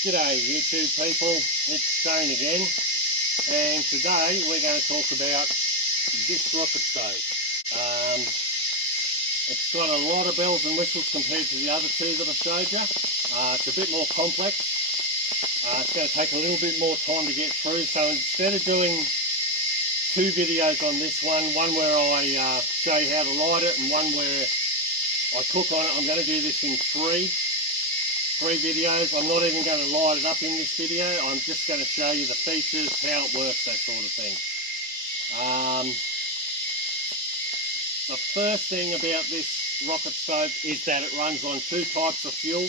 G'day YouTube people, it's Shane again, and today we're going to talk about this rocket stove. It's got a lot of bells and whistles compared to the other two that I showed you. It's a bit more complex. It's going to take a little bit more time to get through, so instead of doing two videos on this one where I show you how to light it and one where I cook on it, I'm going to do this in three videos. I'm not even going to light it up in this video. I'm just going to show you the features, how it works, that sort of thing. The first thing about this rocket stove is that it runs on two types of fuel.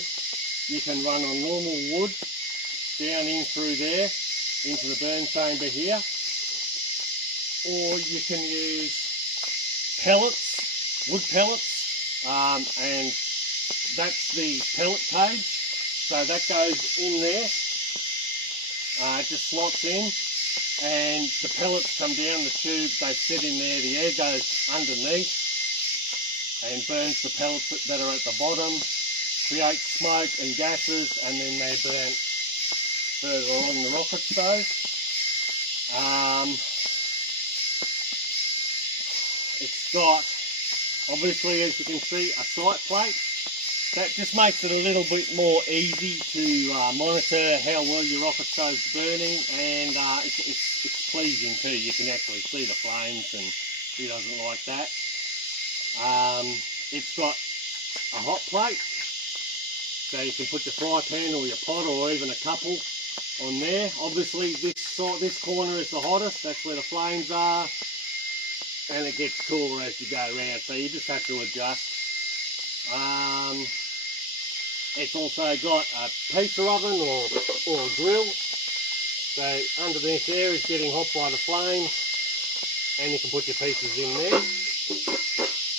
You can run on normal wood down in through there into the burn chamber here, or you can use pellets, wood pellets, and that's the pellet cage. So that goes in there, it just slots in, and the pellets come down the tube, they sit in there, the air goes underneath and burns the pellets that are at the bottom, creates smoke and gases, and then they're burnt further along the rocket stove. It's got, obviously, as you can see, a sight plate. That just makes it a little bit more easy to monitor how well your rocket stove's burning, and it's pleasing too. You can actually see the flames, and who doesn't like that? It's got a hot plate, so you can put your fry pan or your pot or even a couple on there. Obviously this corner is the hottest, that's where the flames are, and it gets cooler as you go around, so you just have to adjust. It's also got a pizza oven or a grill, so underneath there is getting hot by the flames, and you can put your pizzas in there,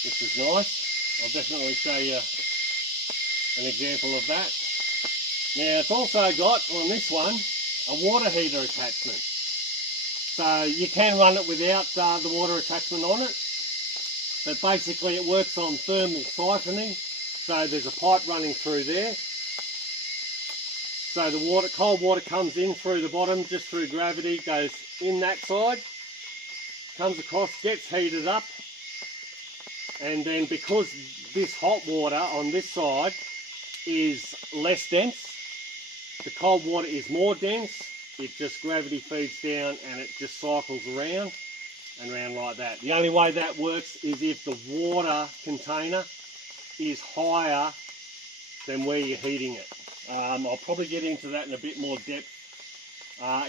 which is nice. I'll definitely show you an example of that. Now it's also got, on this one, a water heater attachment, so you can run it without the water attachment on it, but basically it works on thermal siphoning. So there's a pipe running through there, so the cold water comes in through the bottom, just through gravity, goes in that side, comes across, gets heated up, and then because this hot water on this side is less dense, the cold water is more dense, it just gravity feeds down and it just cycles around and around like that. The only way that works is if the water container is higher than where you're heating it. I'll probably get into that in a bit more depth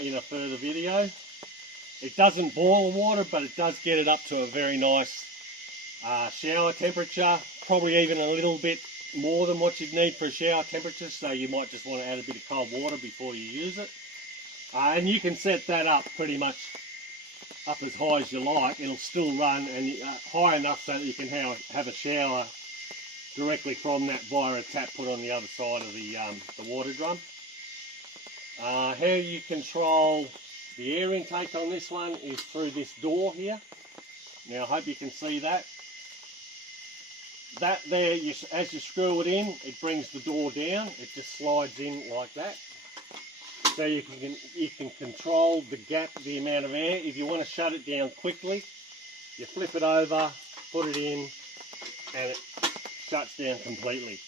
in a further video. It doesn't boil the water, but it does get it up to a very nice shower temperature, probably even a little bit more than what you'd need for a shower temperature, so you might just want to add a bit of cold water before you use it. And you can set that up pretty much up as high as you like. It'll still run, and high enough so that you can have a shower directly from that via a tap put on the other side of the water drum. How you control the air intake on this one is through this door here. Now I hope you can see that. That there, as you screw it in, it brings the door down. It just slides in like that. So you can control the gap, the amount of air. If you want to shut it down quickly, you flip it over, put it in, and it shuts down completely.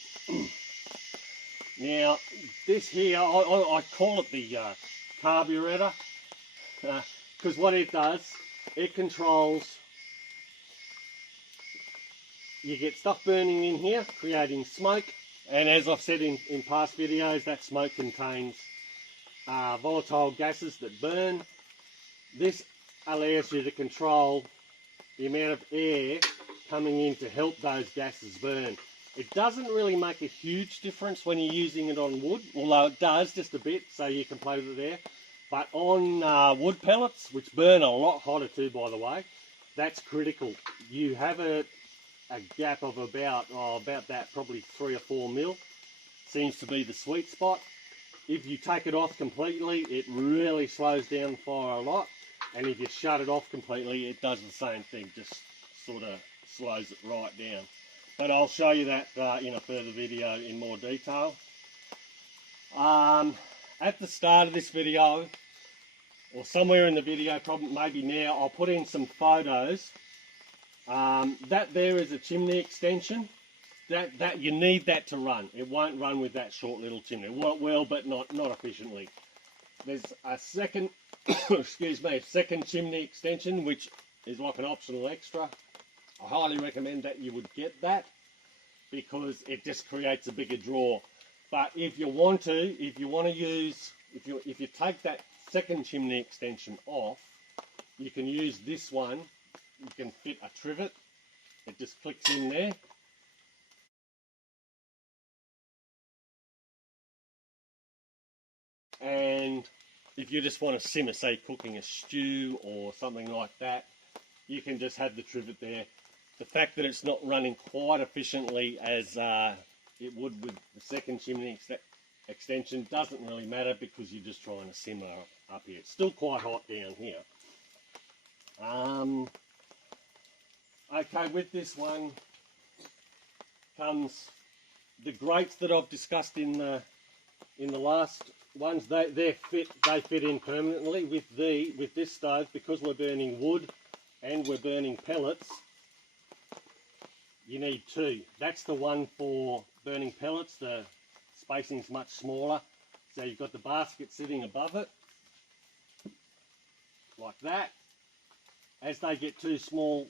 Now this here, I call it the carburetor, because what it does, it controls, you get stuff burning in here creating smoke, and as I've said in past videos, that smoke contains volatile gases that burn. This allows you to control the amount of air coming in to help those gases burn. It doesn't really make a huge difference when you're using it on wood, although it does just a bit, so you can play with it there. But on wood pellets, which burn a lot hotter too, by the way, that's critical. You have a gap of about that, probably 3 or 4 mil, seems to be the sweet spot. If you take it off completely, it really slows down the fire a lot, and if you shut it off completely, it does the same thing, just sort of slows it right down. But I'll show you that in a further video in more detail. at the start of this video, or somewhere in the video, probably maybe now, I'll put in some photos. That there is a chimney extension. That you need that to run. It won't run with that short little chimney. Well, but not efficiently. There's a second, excuse me, second chimney extension, which is like an optional extra. I highly recommend that you would get that because it just creates a bigger draw. But if you want to use, if you take that second chimney extension off, you can use this one. You can fit a trivet. It just clicks in there. And if you just want to simmer, say cooking a stew or something like that, you can just have the trivet there. The fact that it's not running quite efficiently as it would with the second chimney extension doesn't really matter because you're just trying to simmer up here. It's still quite hot down here. Okay, with this one comes the grates that I've discussed in the last ones. They fit in permanently. With this stove, because we're burning wood and we're burning pellets, you need two. That's the one for burning pellets. The spacing's much smaller, so you've got the basket sitting above it like that. As they get too small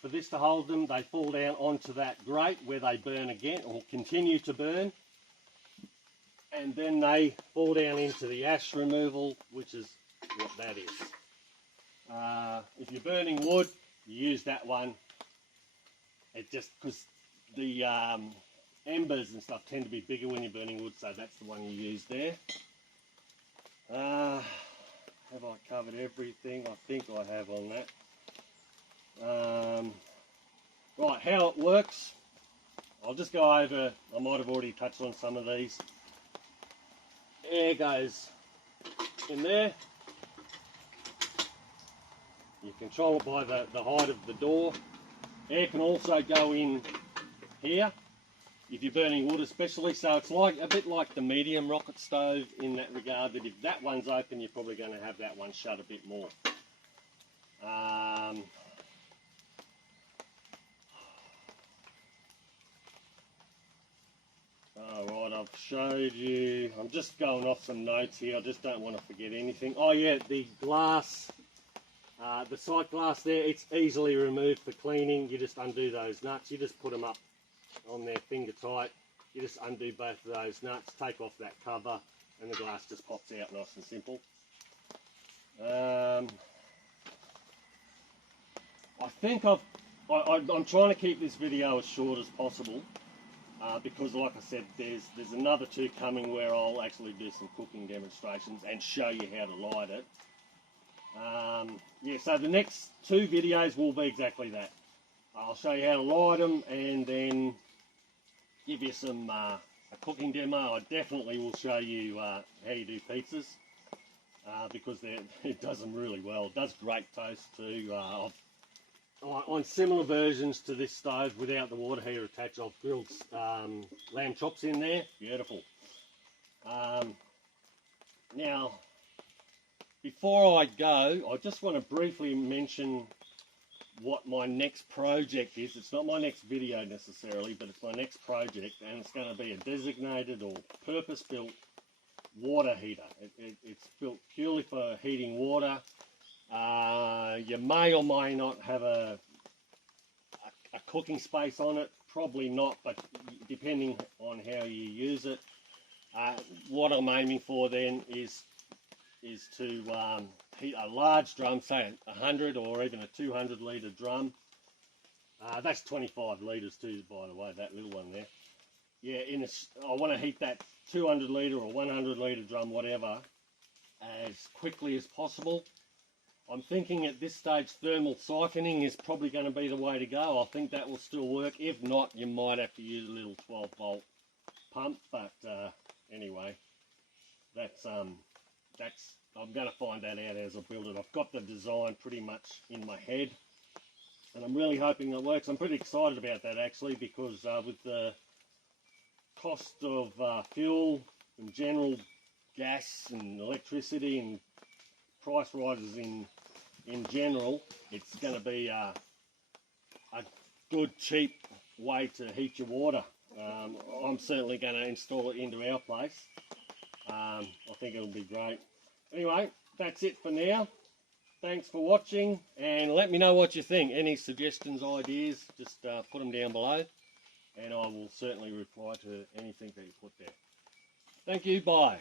for this to hold them, they fall down onto that grate where they burn again, or continue to burn, and then they fall down into the ash removal, which is what that is. If you're burning wood, you use that one. It just, because the embers and stuff tend to be bigger when you're burning wood, so that's the one you use there. Have I covered everything? I think I have on that. Right, how it works, I'll just go over, I might have already touched on some of these. Air goes in there. You control it by the height of the door. Air can also go in here if you're burning wood especially, so it's like a bit like the medium rocket stove in that regard, that if that one's open you're probably going to have that one shut a bit more. Alright, I've showed you, I'm just going off some notes here, I just don't want to forget anything. Oh yeah, the glass, the sight glass there, it's easily removed for cleaning. You just undo those nuts, you just put them up on there finger tight, you just undo both of those nuts, take off that cover, and the glass just pops out nice and simple. I think I'm trying to keep this video as short as possible. Because like I said, there's another two coming where I'll actually do some cooking demonstrations and show you how to light it. Yeah, so the next two videos will be exactly that. I'll show you how to light them and then give you some a cooking demo. I definitely will show you how you do pizzas because it does them really well. It does great toast too. On similar versions to this stove without the water heater attached, I've grilled lamb chops in there. Beautiful. Now, before I go, I just want to briefly mention what my next project is. It's not my next video necessarily, but it's my next project, and it's going to be a designated or purpose-built water heater. It's built purely for heating water. You may or may not have a cooking space on it, probably not, but depending on how you use it. What I'm aiming for then is to heat a large drum, say 100 or even a 200 litre drum. That's 25 litres too, by the way, that little one there. Yeah, I want to heat that 200 litre or 100 litre drum, whatever, as quickly as possible. I'm thinking at this stage thermal siphoning is probably going to be the way to go. I think that will still work. If not, you might have to use a little 12 volt pump, but anyway, I'm going to find that out as I build it. I've got the design pretty much in my head and I'm really hoping it works. I'm pretty excited about that actually, because with the cost of fuel in general gas and electricity and price rises in general, it's going to be a good, cheap way to heat your water. I'm certainly going to install it into our place. I think it'll be great. Anyway, that's it for now. Thanks for watching, and let me know what you think. Any suggestions, ideas, just put them down below, and I will certainly reply to anything that you put there. Thank you, bye.